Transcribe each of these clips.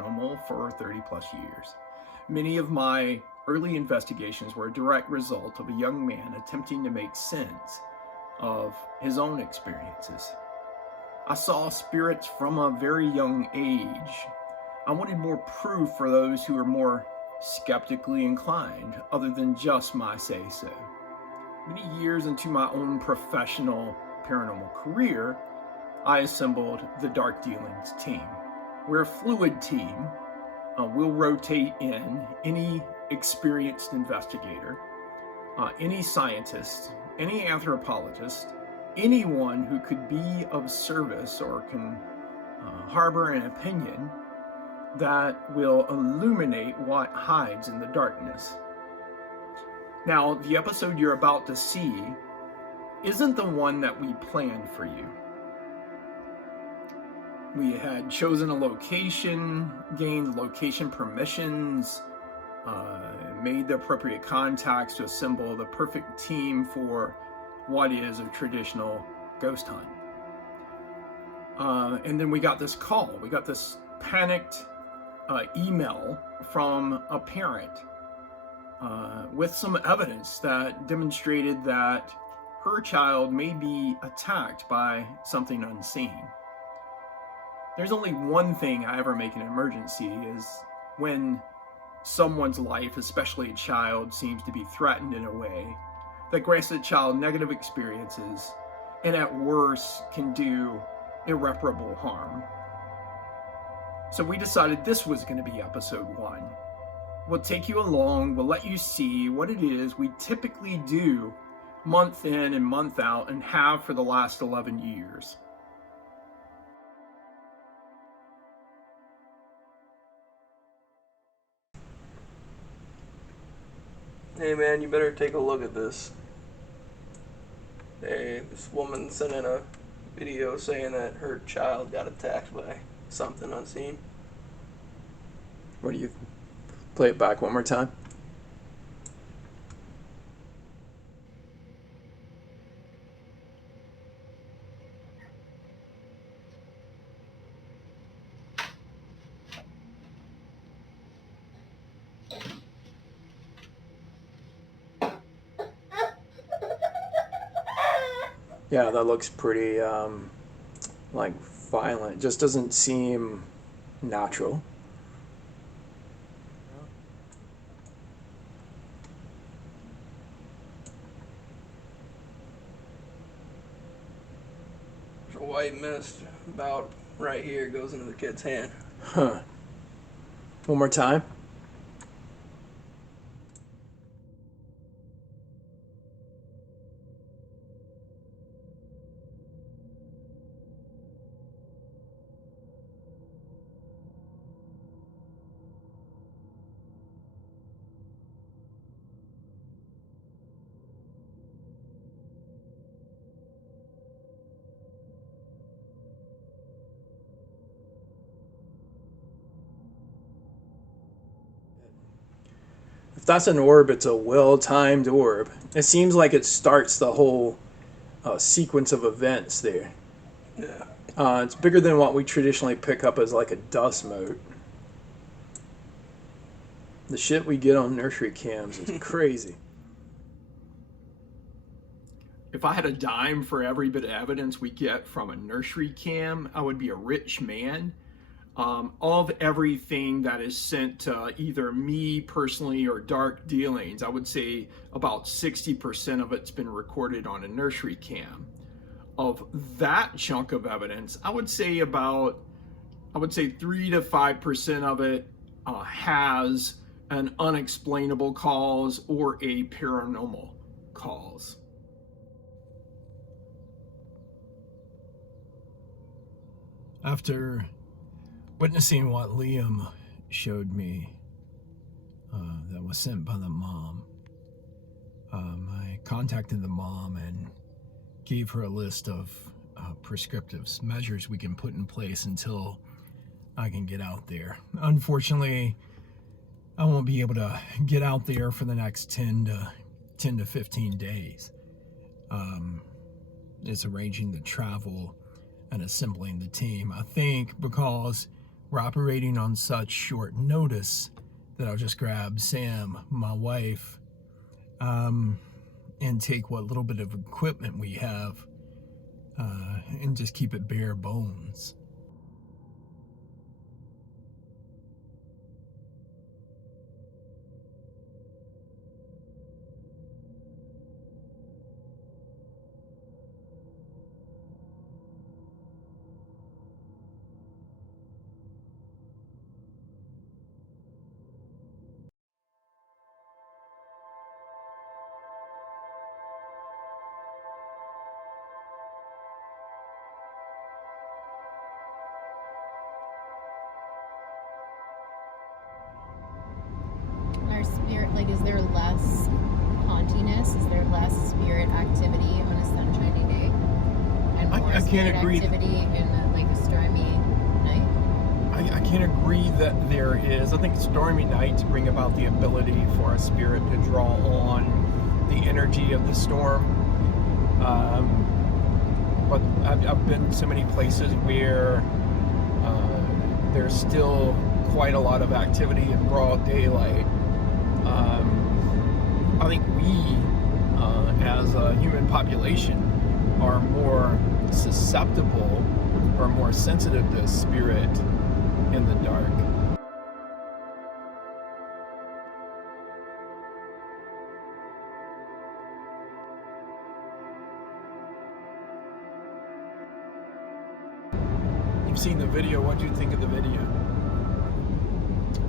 paranormal for 30 plus years. Many of my early investigations were a direct result of a young man attempting to make sense of his own experiences. I saw spirits from a very young age. I wanted more proof for those who were more skeptically inclined, other than just my say-so. Many years into my own professional paranormal career, I assembled the Dark Dealings team. We're a fluid team. We'll rotate in any experienced investigator, any scientist, any anthropologist, anyone who could be of service or can harbor an opinion that will illuminate what hides in the darkness. Now, the episode you're about to see isn't the one that we planned for you. We had chosen a location, gained location permissions, made the appropriate contacts to assemble the perfect team for what is a traditional ghost hunt. And then we got this call. We got this panicked email from a parent with some evidence that demonstrated that her child may be attacked by something unseen. There's only one thing I ever make an emergency, is when someone's life, especially a child, seems to be threatened in a way that grants the child negative experiences and at worst can do irreparable harm. So we decided this was going to be episode 1. We'll take you along, we'll let you see what it is we typically do month in and month out and have for the last 11 years. Hey man, you better take a look at this. Hey, this woman sent in a video saying that her child got attacked by something unseen. What do you play it back one more time? Yeah, that looks pretty like violent. Just doesn't seem natural. There's a white mist about right here, goes into the kid's hand. Huh. One more time. If that's an orb, it's a well-timed orb. It seems like it starts the whole sequence of events there. Yeah. It's bigger than what we traditionally pick up as like a dust mote. The shit we get on nursery cams is crazy. If I had a dime for every bit of evidence we get from a nursery cam, I would be a rich man. Of everything that is sent to either me personally or Dark Dealings, I would say about 60% of it's been recorded on a nursery cam. Of that chunk of evidence, I would say 3 to 5% of it has an unexplainable cause or a paranormal cause. After witnessing what Liam showed me that was sent by the mom, I contacted the mom and gave her a list of prescriptive measures we can put in place until I can get out there. Unfortunately, I won't be able to get out there for the next 10 to 15 days. It's arranging the travel and assembling the team. I think because we're operating on such short notice that I'll just grab Sam, my wife, and take what little bit of equipment we have and just keep it bare bones. Our spirit, like, is there less hauntiness? Is there less spirit activity on a sunshiny day? And more I can't agree. Activity in a stormy night? I can't agree that there is. I think stormy nights bring about the ability for a spirit to draw on the energy of the storm. But I've been so many places where there's still quite a lot of activity in broad daylight. I think we, as a human population, are more susceptible or more sensitive to spirit in the dark. You've seen the video. What do you think of the video?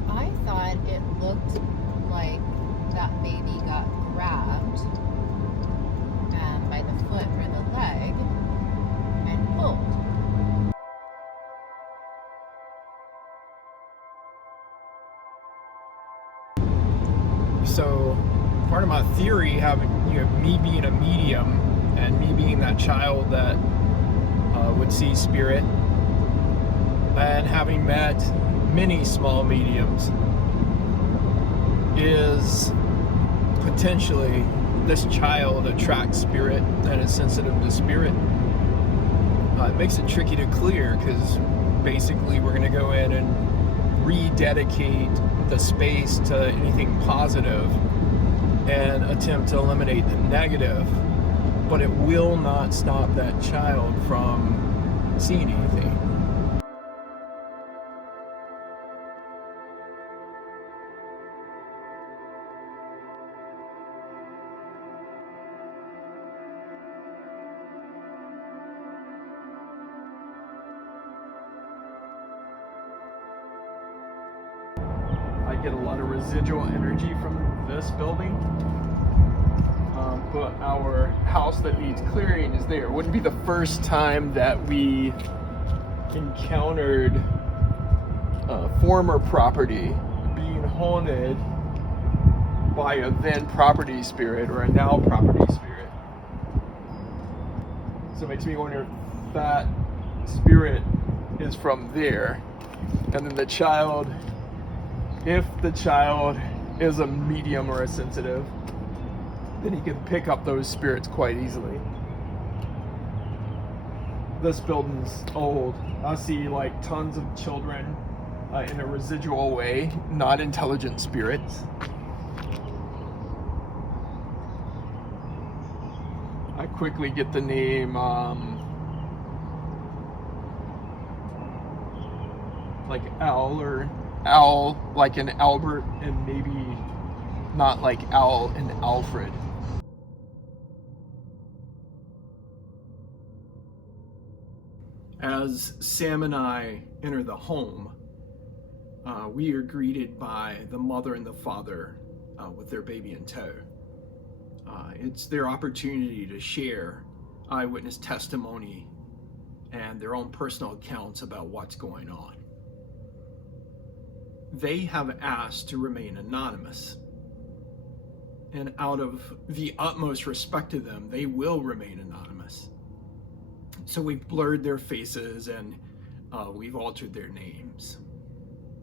I thought it looked like that baby got grabbed by the foot or the leg and pulled. So part of my theory, having me being a medium and me being that child that would see spirit, and having met many small mediums, is potentially this child attracts spirit and is sensitive to spirit. It makes it tricky to clear, because basically we're going to go in and rededicate the space to anything positive and attempt to eliminate the negative, but it will not stop that child from seeing anything. I get a lot of residual energy from this building, but our house that needs clearing is there. It wouldn't be the first time that we encountered former property being haunted by a then property spirit or a now property spirit. So it makes me wonder if that spirit is from there, and then the child, if the child is a medium or a sensitive, then he can pick up those spirits quite easily. This building's old. I see like tons of children in a residual way, not intelligent spirits. I quickly get the name like Al, or Al like in Albert, and maybe not like Al and Alfred. As Sam and I enter the home, we are greeted by the mother and the father with their baby in tow. It's their opportunity to share eyewitness testimony and their own personal accounts about what's going on. They have asked to remain anonymous, and out of the utmost respect to them, they will remain anonymous. So we've blurred their faces and we've altered their names.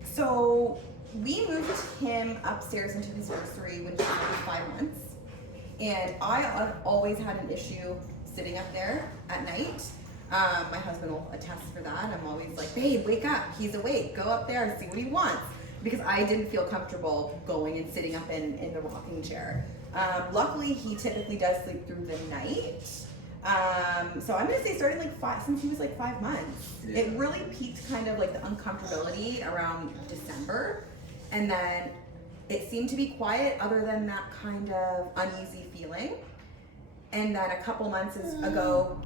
So we moved him upstairs into his nursery when he was 5 months, and I have always had an issue sitting up there at night. My husband will attest for that. I'm always like, babe, wake up. He's awake. Go up there and see what he wants. Because I didn't feel comfortable going and sitting up in the rocking chair. Luckily, he typically does sleep through the night. So I'm gonna say starting since he was 5 months. Yeah. It really peaked kind of like the uncomfortability around December. And then it seemed to be quiet other than that kind of uneasy feeling. And then a couple months ago,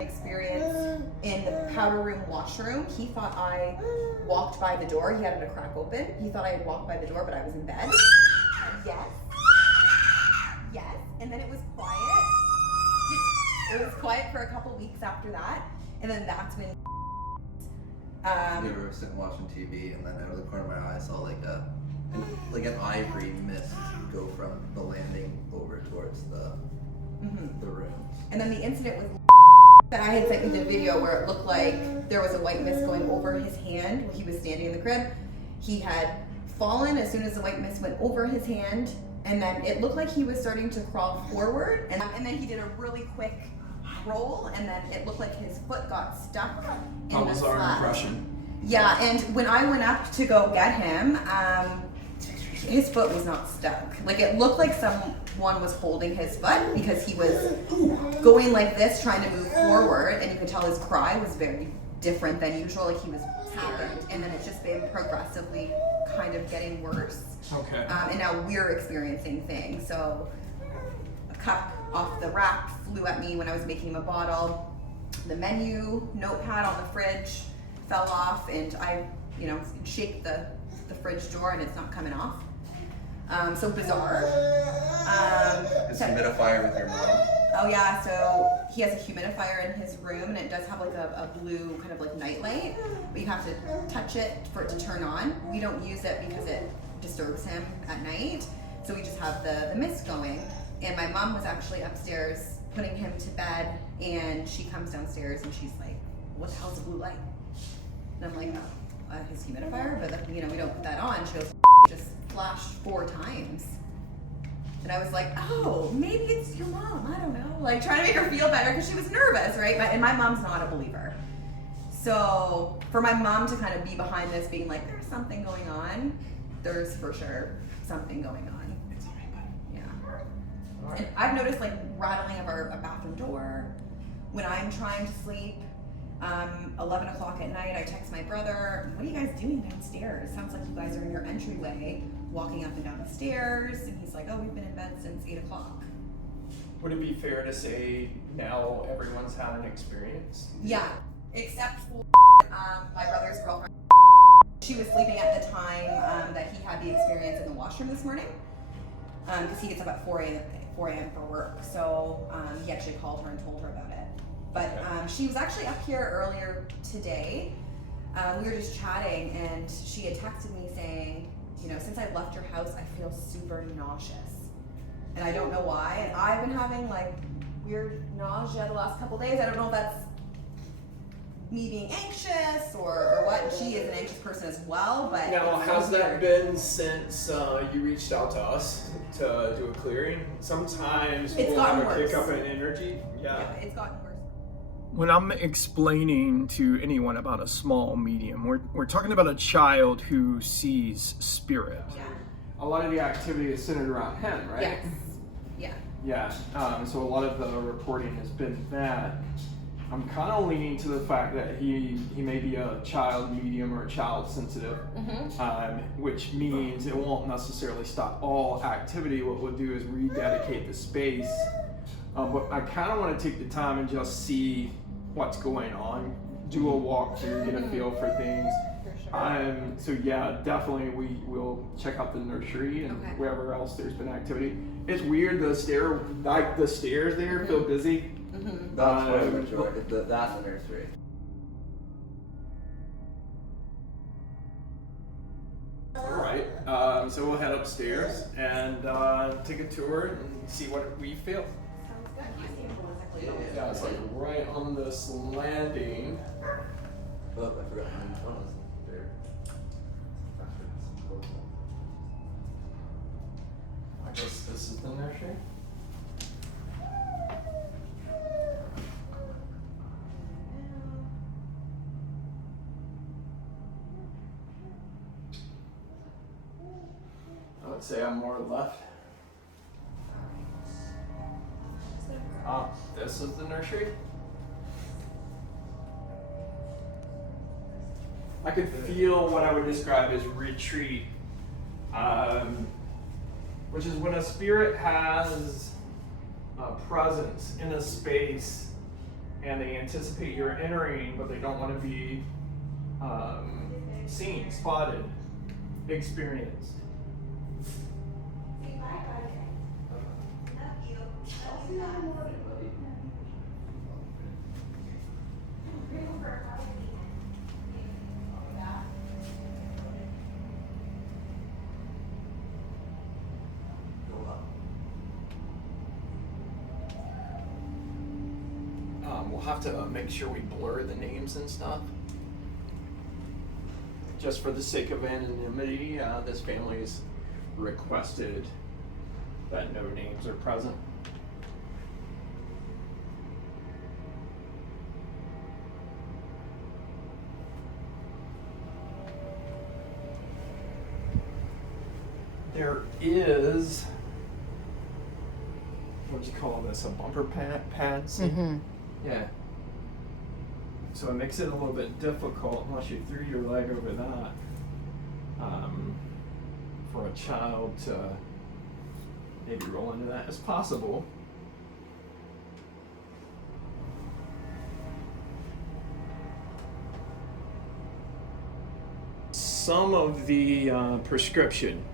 experience in the powder room washroom. He thought I walked by the door. He had it a crack open. He thought I had walked by the door, but I was in bed. Yes. Yes. And then it was quiet. It was quiet for a couple weeks after that. And then that's when We were sitting watching TV, and then out of the corner of my eye, I saw an ivory mist go from the landing over towards the rooms. And then the incident with that I had sent you the video where it looked like there was a white mist going over his hand when he was standing in the crib. He had fallen as soon as the white mist went over his hand, and then it looked like he was starting to crawl forward, and then he did a really quick roll, and then it looked like his foot got stuck in How the was our slab. impression? Yeah, and when I went up to go get him, his foot was not stuck. Like, it looked like someone was holding his foot because he was going like this, trying to move forward, and you could tell his cry was very different than usual. Like, he was happened, and then it's just been progressively kind of getting worse. Okay. And now we're experiencing things. So a cup off the rack flew at me when I was making him a bottle. The menu notepad on the fridge fell off, and I, shake the fridge door, and it's not coming off. So bizarre. Is humidifier with your mom? Oh yeah, so he has a humidifier in his room, and it does have a blue kind of night light, but you have to touch it for it to turn on. We don't use it because it disturbs him at night, so we just have the mist going. And my mom was actually upstairs putting him to bed, and she comes downstairs and she's like, "What the hell's the blue light?" And I'm like, "Oh, his humidifier," but we don't put that on. She goes, "Just flashed 4 times." And I was like, "Oh, maybe it's your mom. I don't know." Trying to make her feel better because she was nervous, right? And my mom's not a believer. So for my mom to kind of be behind this, being like, "There's something going on," there's for sure something going on. Yeah. And I've noticed rattling of our bathroom door when I'm trying to sleep. 11 o'clock at night, I text my brother, "What are you guys doing downstairs? Sounds like you guys are in your entryway, walking up and down the stairs." And he's like, "Oh, we've been in bed since 8 o'clock. Would it be fair to say now everyone's had an experience? Yeah, except for my brother's girlfriend. She was sleeping at the time that he had the experience in the washroom this morning, because he gets up at 4 a.m. for work. So he actually called her and told her about it. But she was actually up here earlier today. We were just chatting, and she had texted me saying, "Since I left your house, I feel super nauseous. And I don't know why. And I've been having weird nausea the last couple days. I don't know if that's me being anxious or what." She is an anxious person as well, but Now, it's so has that weird. been since you reached out to us to do a clearing? Sometimes It's we'll gotten have a kick worse. up in energy. Yeah, it's gotten worse. When I'm explaining to anyone about a small medium, we're talking about a child who sees spirit. Yeah. A lot of the activity is centered around him, right? Yes. Yeah. Yeah. So a lot of the reporting has been that. I'm kind of leaning to the fact that he may be a child medium or a child sensitive, which means it won't necessarily stop all activity. What we'll do is rededicate the space. But I kind of want to take the time and just see what's going on, do a walkthrough, get a feel for things. So yeah, definitely we will check out the nursery and wherever else there's been activity. It's weird, the stairs there feel busy. That's what I'm sure. That's the nursery. Alright, so we'll head upstairs and take a tour and see what we feel. Yeah, it's right on this landing. Oh, I forgot my phone was there. I guess this is the nursery. Let's say I'm more left. This is the nursery. I could feel what I would describe as retreat, which is when a spirit has a presence in a space and they anticipate you're entering, but they don't want to be seen, spotted, experienced. We'll have to make sure we blur the names and stuff. Just for the sake of anonymity, this family's requested that no names are present. There is, what do you call this, a bumper pad? Mm-hmm. Yeah. So it makes it a little bit difficult unless you threw your leg over that for a child to maybe roll into that. It's possible. Some of the prescription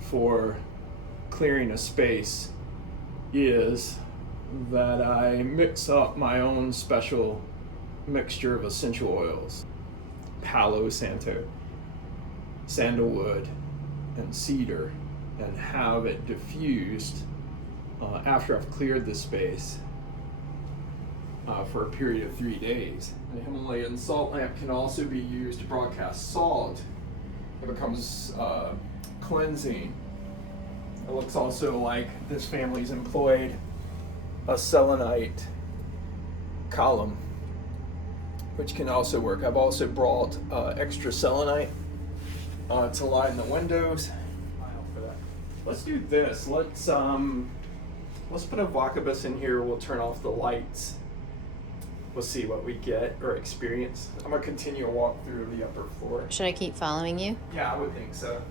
for clearing a space is that I mix up my own special mixture of essential oils, Palo Santo, sandalwood, and cedar, and have it diffused after I've cleared the space for a period of 3 days. The Himalayan salt lamp can also be used to broadcast salt. It becomes cleansing. It looks also like this family's employed a selenite column, which can also work. I've also brought extra selenite to line the windows. Let's do this. Let's put a Vakabus in here. We'll turn off the lights. We'll see what we get or experience. I'm gonna continue a walk through the upper floor. Should I keep following you? Yeah, I would think so.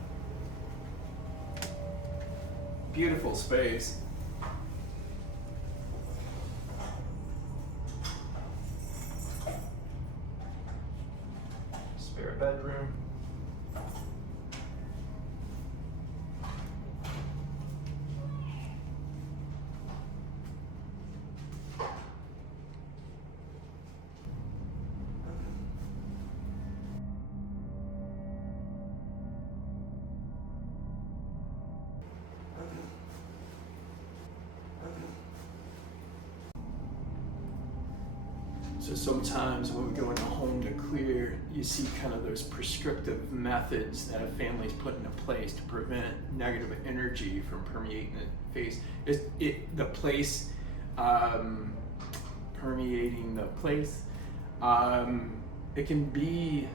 Beautiful space. Spare bedroom. So sometimes when we go in a home to clear, you see kind of those prescriptive methods that a family's put into place to prevent negative energy from permeating the face. The place, permeating the place, it can be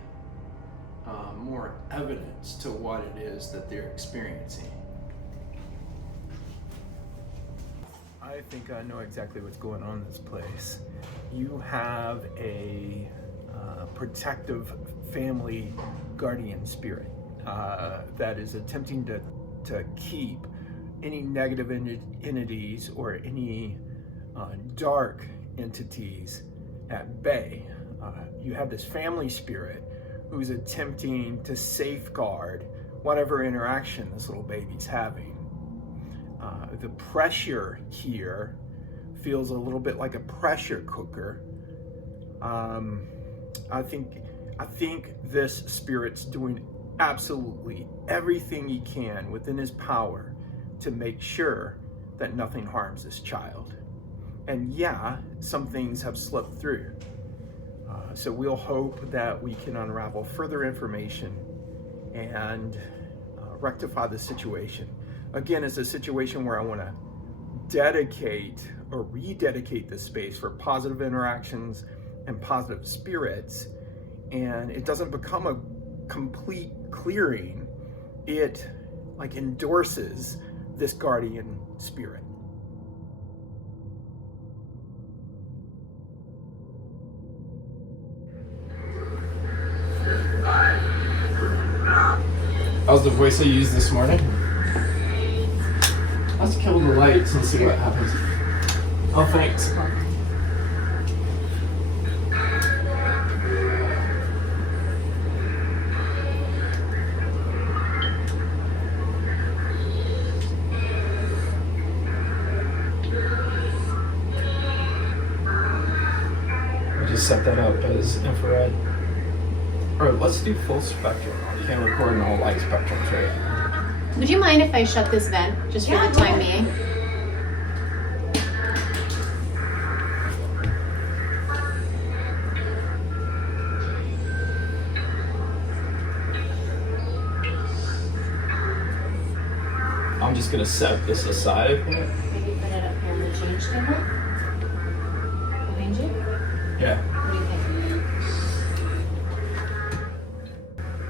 more evidence to what it is that they're experiencing. I think I know exactly what's going on in this place. You have a protective family guardian spirit that is attempting to keep any negative entities or any dark entities at bay. You have this family spirit who's attempting to safeguard whatever interaction this little baby's having. The pressure here feels a little bit like a pressure cooker. I think this spirit's doing absolutely everything he can within his power to make sure that nothing harms this child. And yeah, some things have slipped through. So we'll hope that we can unravel further information and rectify the situation. Again, it's a situation where I want to dedicate or rededicate the space for positive interactions and positive spirits, and it doesn't become a complete clearing. It like endorses this guardian spirit. How's the voice I used this morning? Let's kill the lights and see what happens. Oh, thanks. I just set that up as infrared. Alright, let's do full spectrum. You can record in all light spectrums, right? Would you mind if I shut this vent just for the time being? I'm just gonna set this aside. Maybe put it up here on the change table? Behind you? Yeah. What do you think?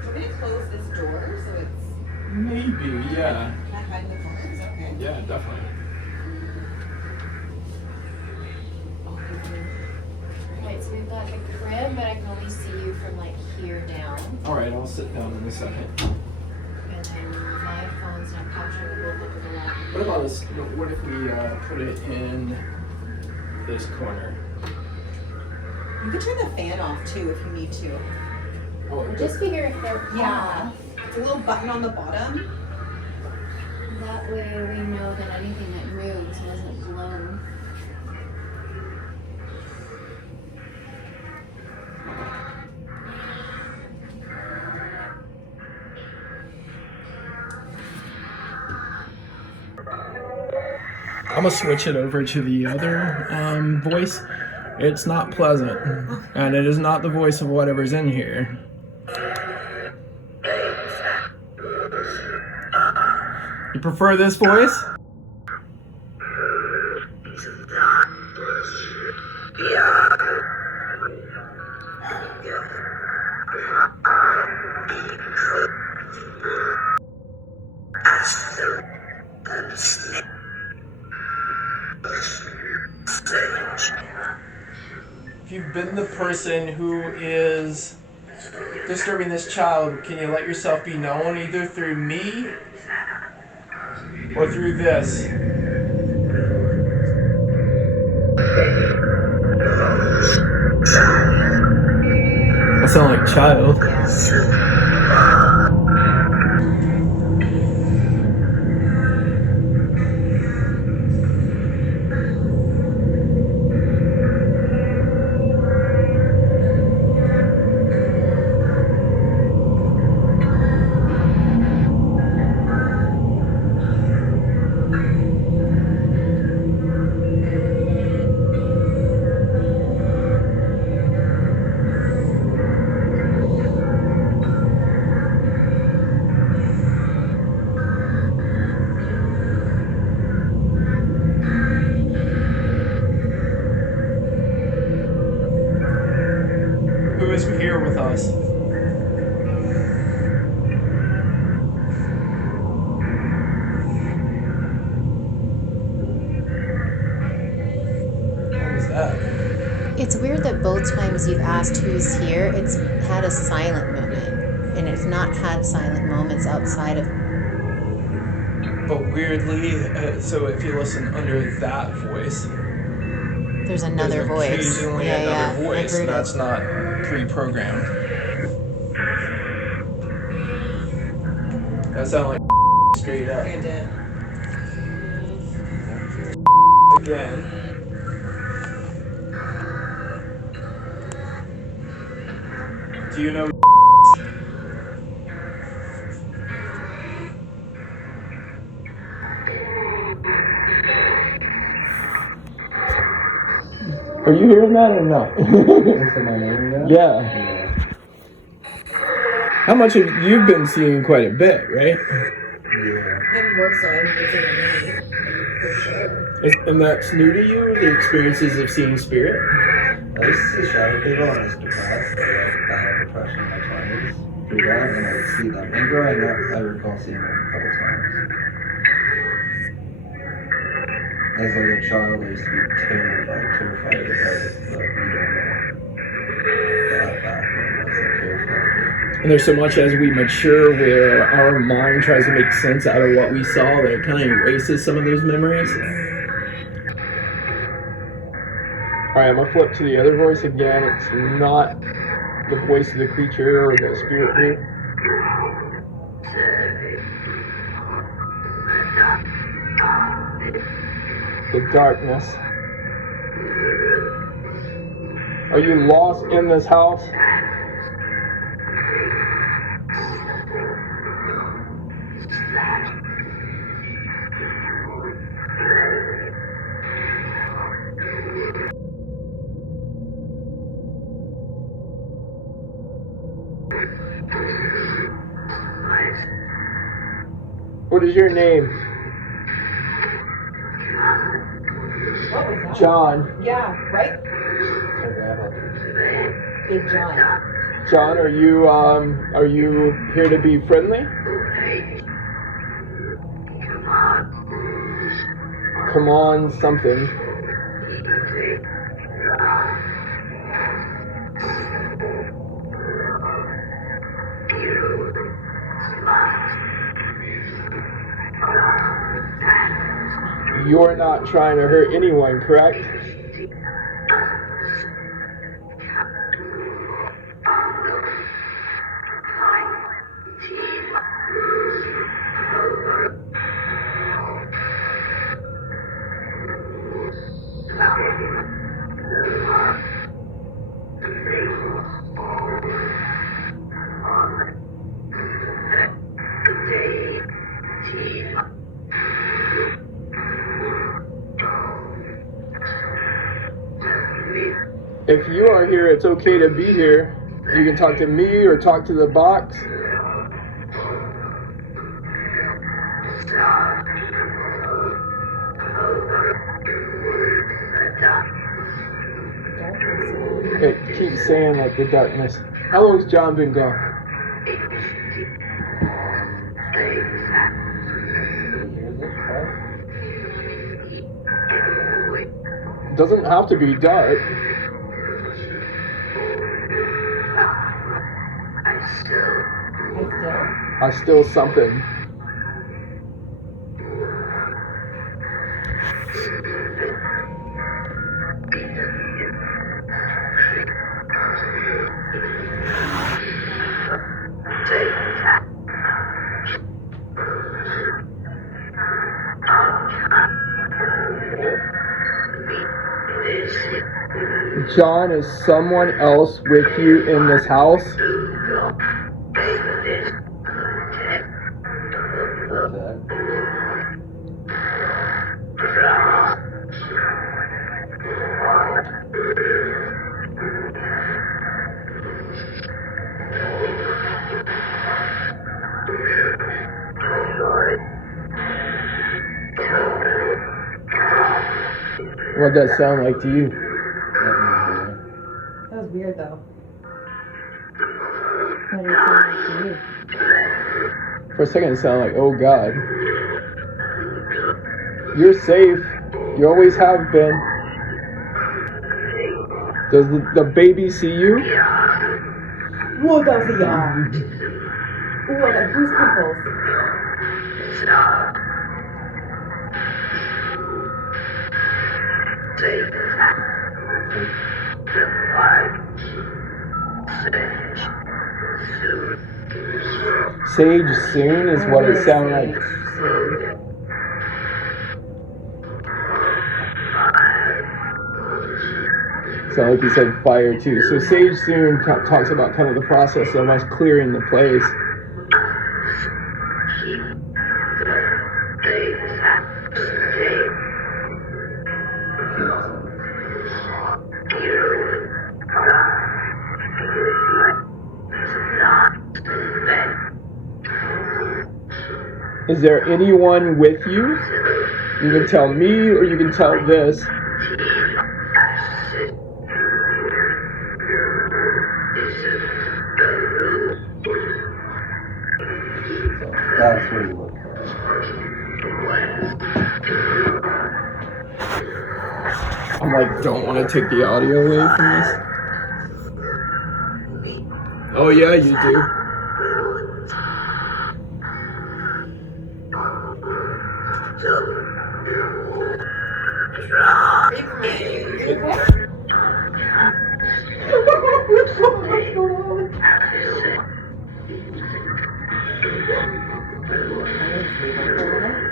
I'm gonna close this door so it's Maybe, yeah. not hiding the corners. Okay. Yeah, definitely. Right, so we've got the crib, but I can only see you from like here down. Alright, I'll sit down in a second. And then my phone's not capturing the movement of the wall. What about this? What if we put it in this corner? You can turn the fan off too if you need to. Oh, I just figure if they're Yeah. It's a little button on the bottom. that way we know that anything that moves wasn't blown. I'm gonna switch it over to the other voice. It's not pleasant, and it is not the voice of whatever's in here. You prefer this voice? If you've been the person who is disturbing this child, can you let yourself be known either through me or through this? I sound like a child. Who is here with us? What was that? It's weird that both times you've asked who's here, it's had a silent moment. And it's not had silent moments outside of. But weirdly, so if you listen under that voice, There's another there's voice. occasionally another voice, and that's not pre-programmed. That sounds like straight up. I did. Again. Do you know? Are you hearing that or not? Yeah. How much have you been seeing? Quite a bit, right? Been more so it's in me, for sure. And that's new to you, the experiences of seeing spirit? I used to see shadow people when I was depressed. I had depression in my 20s. through that, and I'd see them. And growing up, I recall seeing them a couple times. As like a child, I used to be terrified of the dark, but you don't know that back when was like terrified. And there's so much as we mature where our mind tries to make sense out of what we saw that it kind of erases some of those memories. Alright, I'm going to flip to the other voice again. It's not the voice of the creature or the spirit group. The darkness. Are you lost in this house? What is your name? What was that? John. Yeah, right? Big John. John, are you here to be friendly? Come on, something. You're not trying to hurt anyone, correct? If you are here, it's okay to be here. You can talk to me or talk to the box. It keeps saying like the darkness. How long's John been gone? It doesn't have to be dark. I still something. John, is someone else with you in this house? What does that sound like to you? That was weird though. What did it sound like to you? For a second it sounded like, oh God. You're safe. You always have been. Does the baby see you? Whoa, that was a yawn. Ooh, I got goosebumps. Sage soon is what it sounded like. Sound like you said fire too. So Sage soon talks about kind of the process of us clearing the place. Is there anyone with you? You can tell me or you can tell this. That's what he looked like. I'm like, don't want to take the audio away from this. Oh yeah, you do.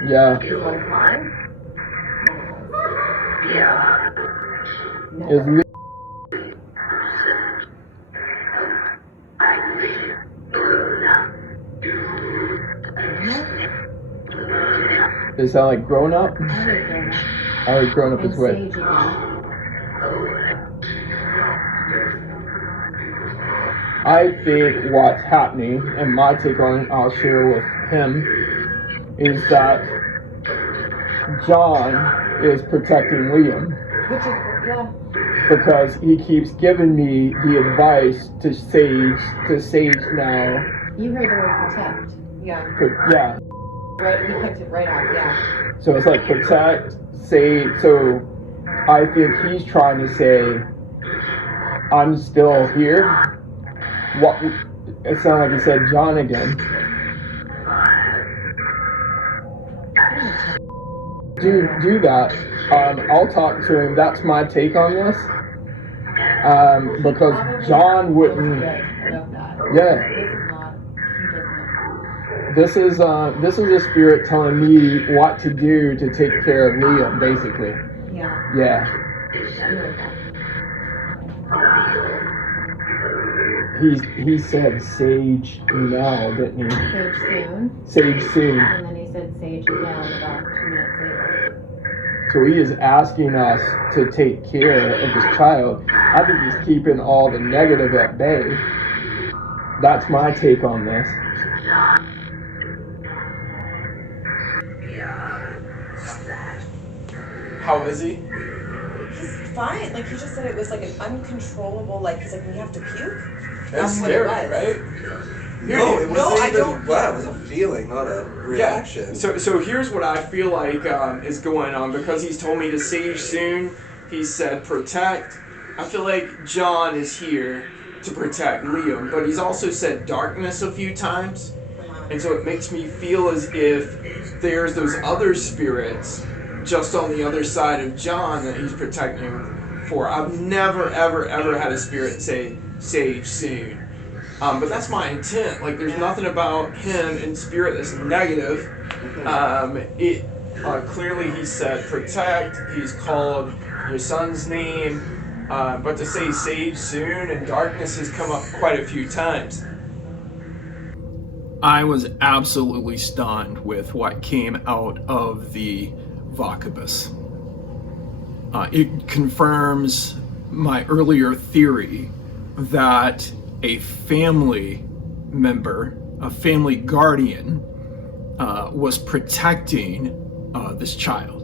Yeah. Is Lee- Does it sound like grown up? I heard grown up is what? I think what's happening, and my take on it, I'll share with him, is that John is protecting Liam. Which is, yeah. Because he keeps giving me the advice to Sage now. You heard the word protect. Yeah. Yeah. Right, he picked it right up, yeah. So it's like protect, Sage. So I think he's trying to say, I'm still here. What? It sounded like he said John again. Do that. I'll talk to him. That's my take on this. Because John wouldn't. Yeah. This is a spirit telling me what to do to take care of Liam, basically. Yeah. Yeah. He said Sage now, didn't he? Sage soon. Sage soon. And then he said Sage again about 2 minutes later. So he is asking us to take care of his child. I think he's keeping all the negative at bay. That's my take on this. How is he? He's fine. Like, he just said it was like an uncontrollable, like, he's like, we have to puke. That's what scary, it was. right? No, it wasn't No, I even. don't- Wow, it was a feeling, not a reaction. So here's what I feel like is going on. Because he's told me to sage soon, he said protect. I feel like John is here to protect Liam, but he's also said darkness a few times. And so it makes me feel as if there's those other spirits just on the other side of John that he's protecting for. I've never, ever, ever had a spirit say sage soon. But that's my intent. Like, there's nothing about him in spirit that's negative. Clearly he said protect. He's called your son's name. But to say sage soon and darkness has come up quite a few times. I was absolutely stunned with what came out of the Vakubus. It confirms my earlier theory that a family member, a family guardian, was protecting this child.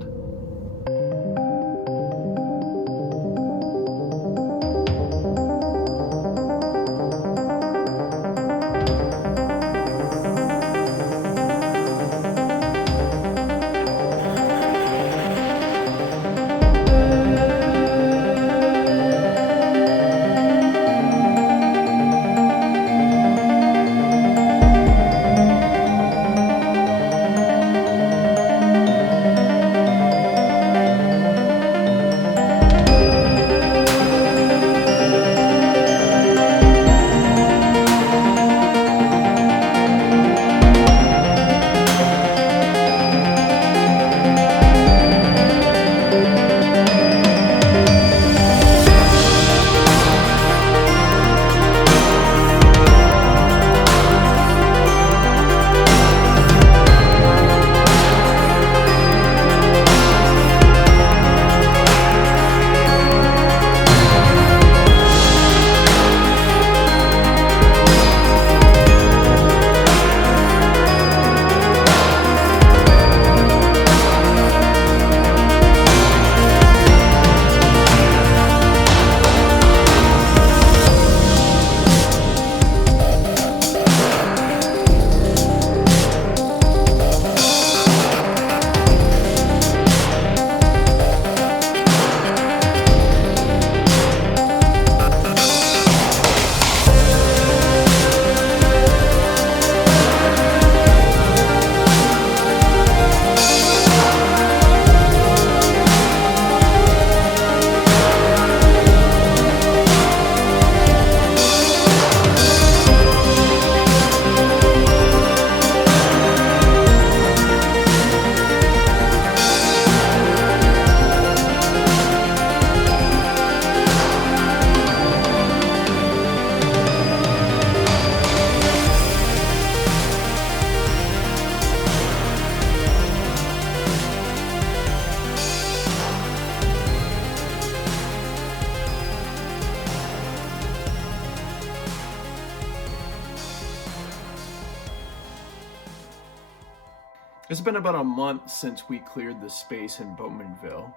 It's been about a month since we cleared the space in Bowmanville,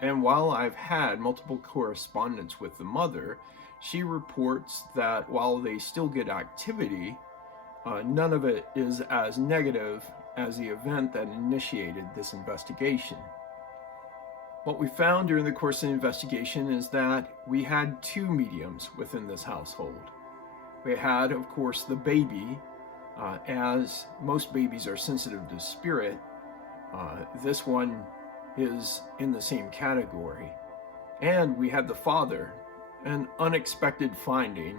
and while I've had multiple correspondence with the mother, she reports that while they still get activity, none of it is as negative as the event that initiated this investigation. What we found during the course of the investigation is that we had 2 mediums within this household. We had, of course, the baby. As most babies are sensitive to spirit, this one is in the same category. And we had the father, an unexpected finding,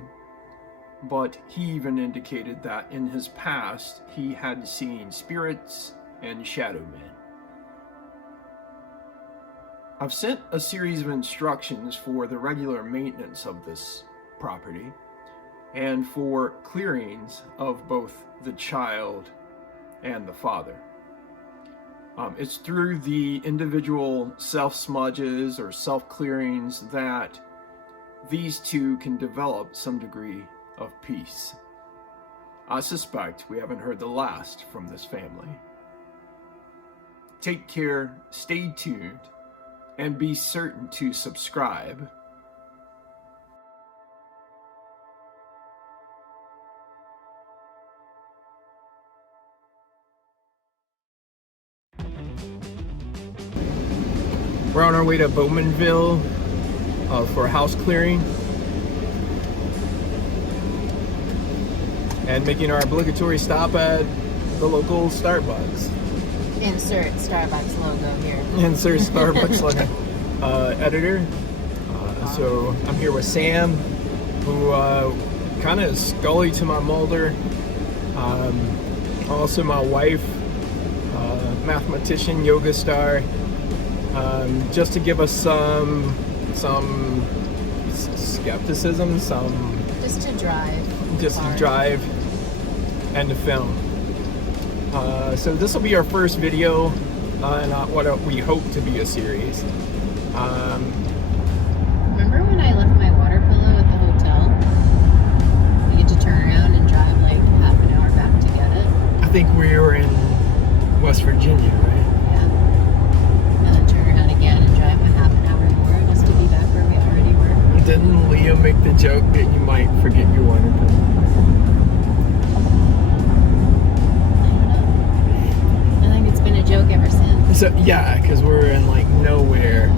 but he even indicated that in his past he had seen spirits and shadow men. I've sent a series of instructions for the regular maintenance of this property and for clearings of both the child and the father. It's through the individual self-smudges or self-clearings that these 2 can develop some degree of peace. I suspect we haven't heard the last from this family. Take care, stay tuned, and be certain to subscribe. We're on our way to Bowmanville for a house clearing and making our obligatory stop at the local Starbucks. Insert Starbucks logo here. Insert Starbucks logo. Editor. So I'm here with Sam, who kind of is Scully to my Mulder. Also my wife, mathematician, yoga star. Just to give us some skepticism, just to drive and to film. So this will be our first video in what we hope to be a series. Remember when I left my water pillow at the hotel? We get to turn around and drive like half an hour back to get it. I think we were in West Virginia, right? Yeah. And then turn around again and drive a half an hour more just to be back where we already were. Didn't Leo make the joke that you might forget your water pillow? I think it's been a joke ever since. So yeah, because we're in like nowhere.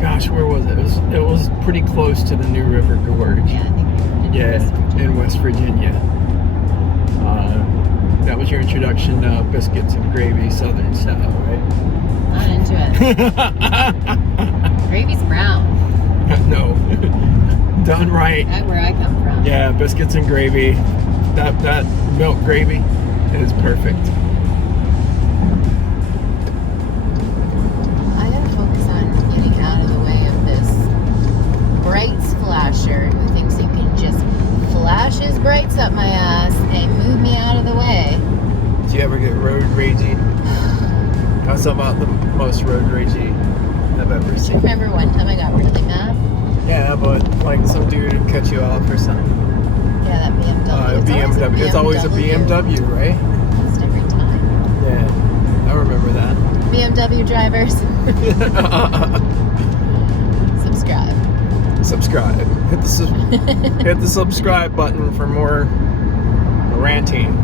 Gosh, where was it? It was pretty close to the New River Gorge. Yeah, I think we were In West Virginia. That was your introduction to biscuits and gravy, Southern style, right? Not into it. Gravy's brown. No, done right. Right where I come from. Yeah, biscuits and gravy. That milk gravy is perfect. I gotta focus on getting out of the way of this brights flasher who thinks he can just flash his brights up my ass and move me out of the way. Do you ever get road ragey? That's about the most road ragey I've ever seen. Remember one time I got really mad? Yeah, but like some dude would cut you off or something. Yeah, that BMW. BMW. It's always a BMW, right? Almost every time. Yeah, I remember that. BMW drivers. Subscribe. Hit the subscribe button for more ranting.